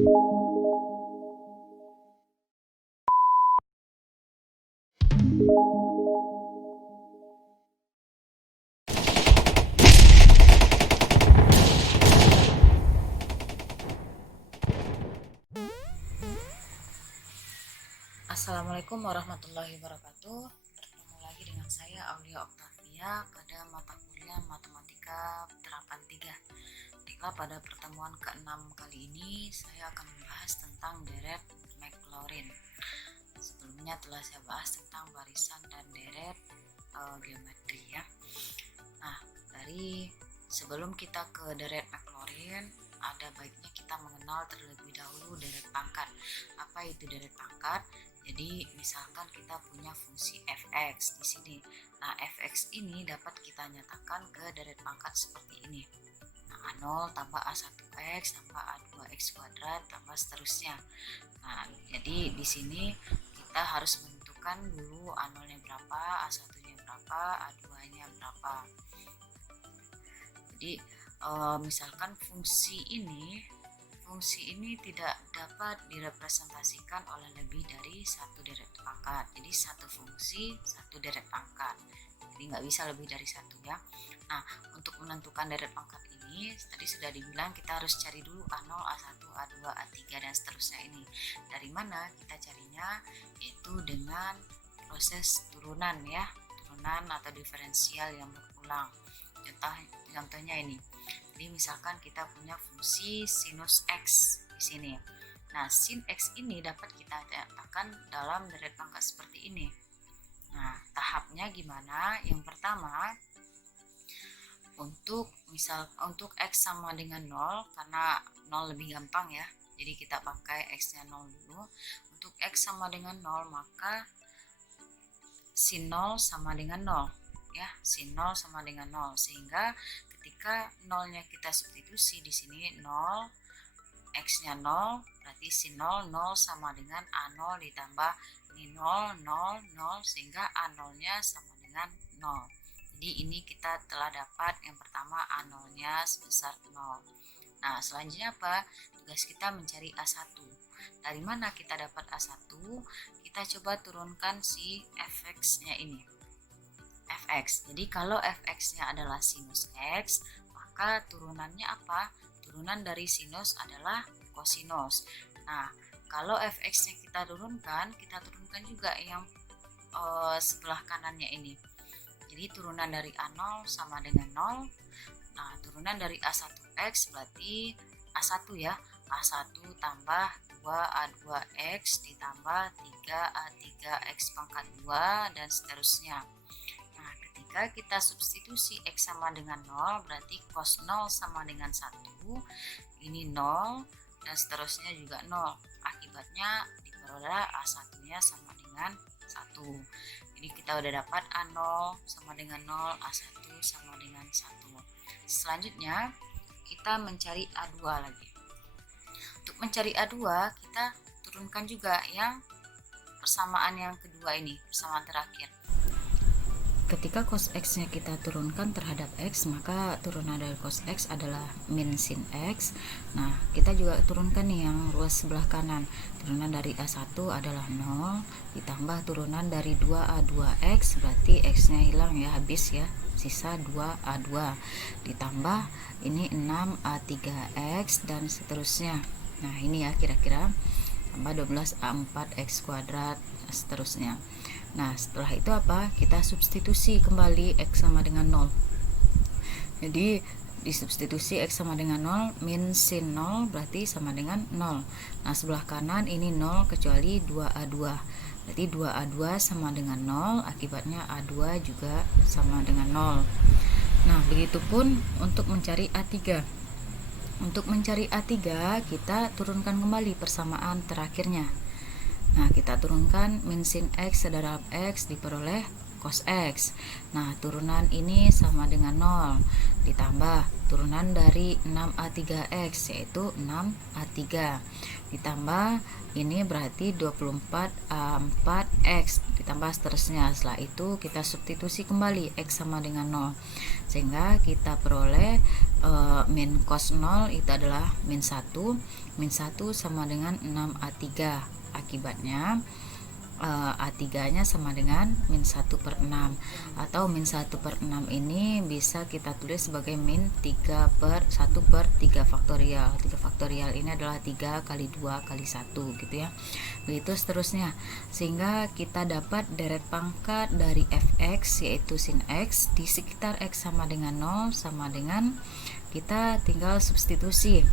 Assalamualaikum warahmatullahi wabarakatuh. Bertemu lagi dengan saya Aulia Oktavia pada mata kuliah Matematika Terapan 3. Baiklah, pada pertemuan ke-6 kali ini saya akan membahas tentang deret Maclaurin. Sebelumnya telah saya bahas tentang barisan dan deret geometri ya. Nah, sebelum kita ke deret Maclaurin, ada baiknya kita mengenal terlebih dahulu deret pangkat. Apa itu deret pangkat? Jadi misalkan kita punya fungsi fx di sini. Nah, fx ini dapat kita nyatakan ke deret pangkat seperti ini. Nah, A0 tambah A1x tambah A2x kuadrat tambah seterusnya. Nah, jadi di sini kita harus menentukan dulu A0-nya berapa, A1-nya berapa, A2-nya berapa. Jadi misalkan fungsi ini tidak dapat direpresentasikan oleh lebih dari satu deret pangkat. Jadi satu fungsi satu deret pangkat, jadi nggak bisa lebih dari satu ya. Nah, untuk menentukan deret pangkat ini tadi sudah dibilang kita harus cari dulu A0, A1, A2, A3 dan seterusnya. Ini dari mana kita carinya? Yaitu dengan proses turunan ya, turunan atau diferensial yang berulang. Contohnya ini. Jadi misalkan kita punya fungsi sinus x di sini. Nah, sin x ini dapat kita nyatakan dalam deret pangkat seperti ini. Nah, tahapnya gimana? Yang pertama, untuk x sama dengan 0, karena 0 lebih gampang ya. Jadi kita pakai x-nya 0 dulu. Untuk x sama dengan 0, maka sin 0 sama dengan 0 ya. Sin 0 sama dengan 0, sehingga ketika 0-nya kita substitusi di sini 0, x-nya 0, berarti sin 0, 0 sama dengan A0 ditambah ini 0, 0, 0, sehingga A0-nya sama dengan 0. Jadi ini kita telah dapat yang pertama A0-nya sebesar 0. Nah, selanjutnya apa? Tugas kita mencari A1. Dari mana kita dapat A1? Kita coba turunkan si fx-nya ini. Fx. Jadi kalau fx-nya adalah sinus x, maka turunannya apa? Turunan dari sinus adalah kosinus. Nah, kalau fx-nya kita turunkan juga yang sebelah kanannya ini. Jadi turunan dari A0 sama dengan 0. Nah, turunan dari A1x berarti A1 ya. A1 tambah 2A2x ditambah 3A3x pangkat 2 dan seterusnya. Jika kita substitusi x sama dengan 0, berarti cos 0 sama dengan 1, ini 0, dan seterusnya juga 0. Akibatnya diperoleh A1-nya sama dengan 1. Jadi kita udah dapat A0 sama dengan 0, A1 sama dengan 1. Selanjutnya, kita mencari A2 lagi. Untuk mencari A2, kita turunkan juga yang persamaan yang kedua ini, persamaan terakhir. Ketika cos x-nya kita turunkan terhadap x, maka turunan dari cos x adalah min sin x. Nah, kita juga turunkan nih yang ruas sebelah kanan. Turunan dari A1 adalah 0, ditambah turunan dari 2A2x, berarti x-nya hilang ya, habis ya, sisa 2A2. Ditambah ini 6A3x dan seterusnya. Nah, ini ya kira-kira tambah 12A4x kuadrat seterusnya. Nah, setelah itu apa? Kita substitusi kembali x sama dengan 0. Jadi disubstitusi x sama dengan 0, min sin 0 berarti sama dengan 0. Nah, sebelah kanan ini 0 kecuali 2A2. Berarti 2A2 sama dengan 0, akibatnya A2 juga sama dengan 0. Nah, begitupun untuk mencari A3. Untuk mencari A3, kita turunkan kembali persamaan terakhirnya. Nah, kita turunkan min sin x terhadap x diperoleh cos x. Nah, turunan ini sama dengan 0, ditambah turunan dari 6A3x yaitu 6A3, ditambah ini berarti 24A4x, ditambah seterusnya. Setelah itu kita substitusi kembali x sama dengan 0, sehingga kita peroleh min cos 0 itu adalah min 1. Min 1 sama dengan 6A3. Akibatnya A3 nya sama dengan min 1 per 6, atau min 1 per 6 ini bisa kita tulis sebagai min 3 per 1 per 3 faktorial. 3 faktorial ini adalah 3 kali 2 kali 1 gitu ya. Begitu seterusnya, sehingga kita dapat deret pangkat dari fx yaitu sin x di sekitar x sama dengan 0 sama dengan, kita tinggal substitusi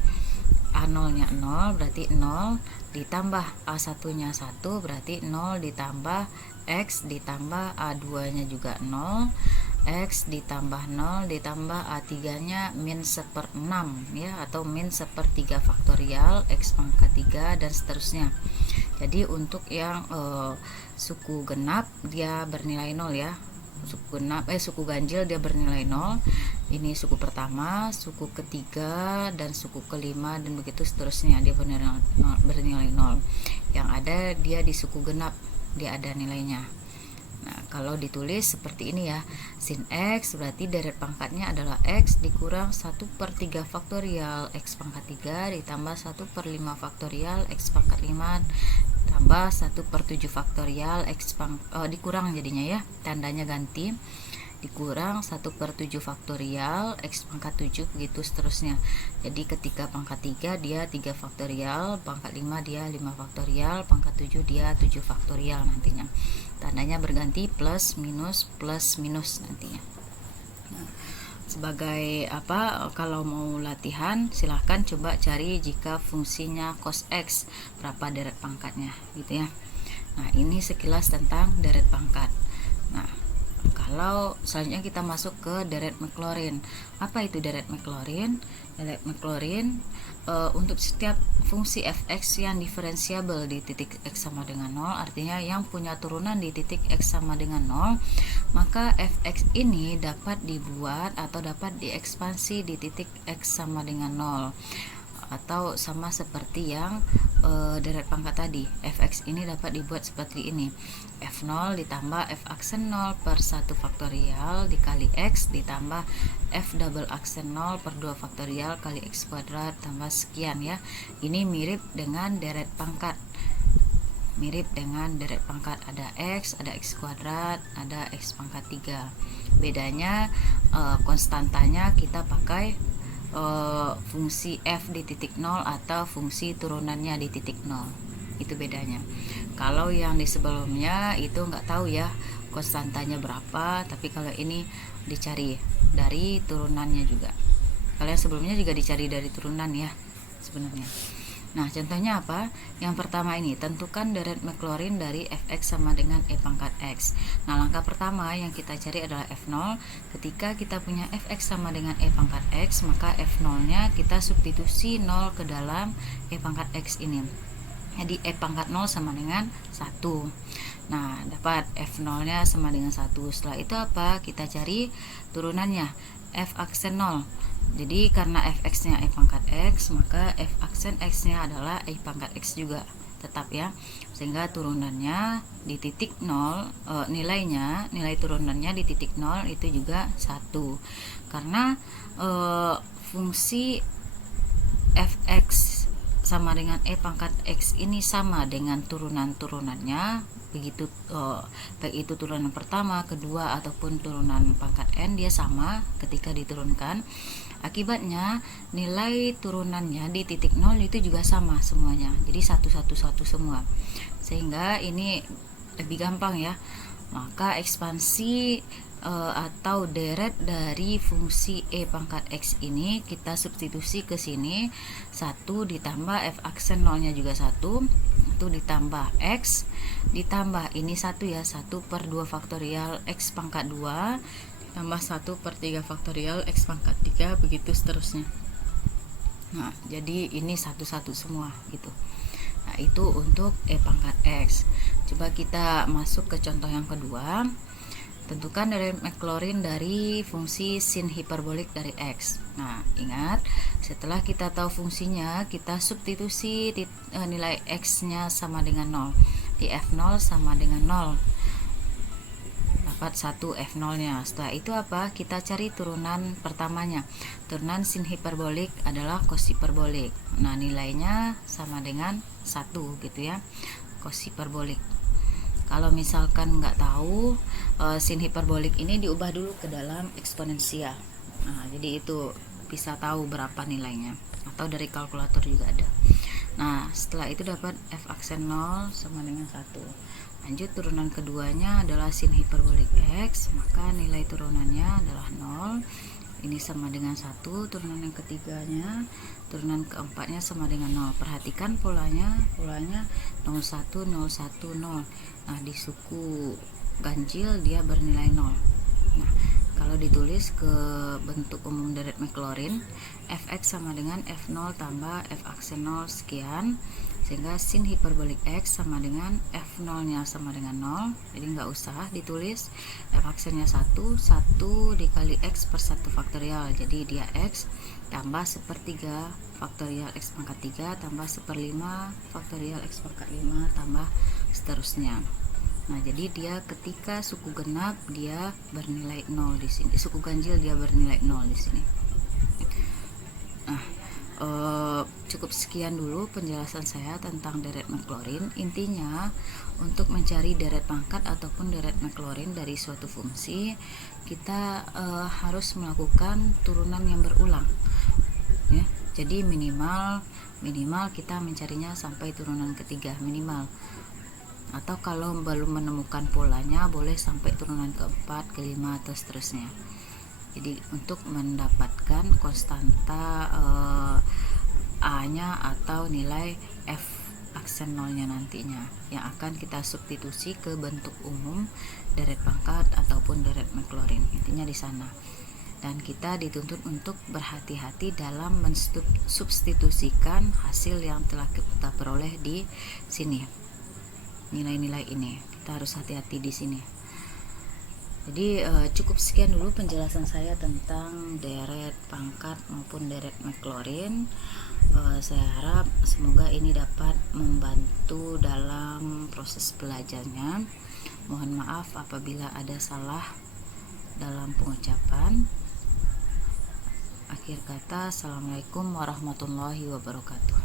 A0 nya 0 berarti 0 ditambah A1 nya 1 berarti 0 ditambah X ditambah A2 nya juga 0, X ditambah 0 ditambah A3 nya min 1/6 ya, atau min 1/3 faktorial X pangkat 3 dan seterusnya. Jadi untuk yang suku genap dia bernilai 0 ya, suku ganjil dia bernilai 0. Ini suku pertama, suku ketiga, dan suku kelima, dan begitu seterusnya dia bernilai 0. Yang ada dia di suku genap, dia ada nilainya. Nah, kalau ditulis seperti ini ya, sin x berarti deret pangkatnya adalah x dikurang 1/3 faktorial x pangkat 3 ditambah 1/5 faktorial x pangkat 5 tambah 1/7 faktorial x dikurang jadinya ya, tandanya ganti, dikurang 1/7 faktorial x pangkat 7 begitu seterusnya. Jadi ketika pangkat 3 dia 3 faktorial, pangkat 5 dia 5 faktorial, pangkat 7 dia 7 faktorial nantinya. Tandanya berganti plus minus nantinya. Nah, sebagai apa, kalau mau latihan silahkan coba cari jika fungsinya cos x berapa deret pangkatnya gitu ya. Nah, ini sekilas tentang deret pangkat. Nah, kalau selanjutnya kita masuk ke deret Maclaurin. Apa itu deret Maclaurin? Deret Maclaurin untuk setiap fungsi fx yang diferensiabel di titik x sama dengan 0, artinya yang punya turunan di titik x sama dengan 0, maka fx ini dapat dibuat atau dapat diekspansi di titik x sama dengan 0, atau sama seperti yang deret pangkat tadi. Fx ini dapat dibuat seperti ini, f0 ditambah f aksen 0 per 1 faktorial dikali x ditambah f double aksen 0 per 2 faktorial kali x kuadrat tambah sekian ya. Ini mirip dengan deret pangkat, ada x, ada x kuadrat, ada x pangkat 3. Bedanya konstantanya kita pakai fungsi f di titik 0 atau fungsi turunannya di titik 0. Itu bedanya. Kalau yang di sebelumnya itu nggak tahu ya konstantanya berapa, tapi kalau ini dicari dari turunannya juga. Kalau yang sebelumnya juga dicari dari turunan ya sebenarnya. Nah, contohnya apa? Yang pertama ini, tentukan deret Maclaurin dari fx sama dengan e pangkat x. Nah, langkah pertama yang kita cari adalah f0. Ketika kita punya fx sama dengan e pangkat x, maka f0-nya kita substitusi 0 ke dalam e pangkat x ini. Jadi e pangkat 0 sama dengan 1. Nah, dapat f0-nya sama dengan 1. Setelah itu apa? Kita cari turunannya, f aksen 0. Jadi karena fx-nya e pangkat x, maka f aksen x-nya adalah e pangkat x juga tetap ya. Sehingga turunannya di titik 0, nilai turunannya di titik 0 itu juga 1. Karena fungsi fx sama dengan e pangkat x ini sama dengan turunan-turunannya, begitu baik itu turunan pertama, kedua, ataupun turunan pangkat n, dia sama ketika diturunkan. Akibatnya nilai turunannya di titik 0 itu juga sama semuanya, jadi 1 semua, sehingga ini lebih gampang ya. Maka ekspansi atau deret dari fungsi e pangkat x ini kita substitusi ke sini, 1 ditambah f aksen 0 nya juga 1, itu ditambah x ditambah ini 1 ya, 1 per 2 faktorial x pangkat 2 tambah 1/3 faktorial x pangkat 3, begitu seterusnya. Nah, jadi ini 1 semua gitu. Nah, itu untuk e pangkat x. Coba kita masuk ke contoh yang kedua. Tentukan deret Maclaurin dari fungsi sin hiperbolik dari x. Nah, ingat, setelah kita tahu fungsinya, kita substitusi nilai x-nya sama dengan 0. Di f0 sama dengan 0. dapat 1 F0 nya. Setelah itu apa? Kita cari turunan pertamanya. Turunan sin hiperbolik adalah cos hiperbolik. Nah, nilainya sama dengan 1 gitu ya, cos hiperbolik. Kalau misalkan nggak tahu, sin hiperbolik ini diubah dulu ke dalam eksponensial. Nah, jadi itu bisa tahu berapa nilainya, atau dari kalkulator juga ada. Nah, setelah itu dapat f aksen 0 sama dengan 1. Lanjut, turunan keduanya adalah sin hiperbolik x, maka nilai turunannya adalah 0. Ini sama dengan 1. Turunan yang ketiganya, turunan keempatnya sama dengan 0. Perhatikan polanya 0, 1, 0, 1, 0. Nah, di suku ganjil dia bernilai 0. Nah, kalau ditulis ke bentuk umum deret Maclaurin, fx sama dengan f0 tambah f aksen 0 sekian, sehingga sin hiperbolik x sama dengan f0 nya sama dengan 0. Jadi nggak usah ditulis, f aksennya 1 dikali x per 1 faktorial, jadi dia x tambah sepertiga faktorial x pangkat 3 tambah 1/5 faktorial x pangkat 5 tambah seterusnya. Nah, jadi dia ketika suku genap dia bernilai 0 di sini. Suku ganjil dia bernilai 0 di sini. Nah, cukup sekian dulu penjelasan saya tentang deret Maclaurin. Intinya, untuk mencari deret pangkat ataupun deret Maclaurin dari suatu fungsi, kita harus melakukan turunan yang berulang. Ya, jadi minimal kita mencarinya sampai turunan ketiga minimal. Atau kalau belum menemukan polanya, boleh sampai turunan keempat, kelima, atau seterusnya. Jadi untuk mendapatkan konstanta A nya atau nilai F aksen 0 nya nantinya, yang akan kita substitusi ke bentuk umum deret pangkat ataupun deret Maclaurin. Intinya di sana. Dan kita dituntut untuk berhati-hati dalam mensubstitusikan hasil yang telah kita peroleh di sini. Nilai-nilai ini kita harus hati-hati di sini. Jadi cukup sekian dulu penjelasan saya tentang deret pangkat maupun deret Maclaurin. Saya harap semoga ini dapat membantu dalam proses belajarnya. Mohon maaf apabila ada salah dalam pengucapan. Akhir kata, assalamualaikum warahmatullahi wabarakatuh.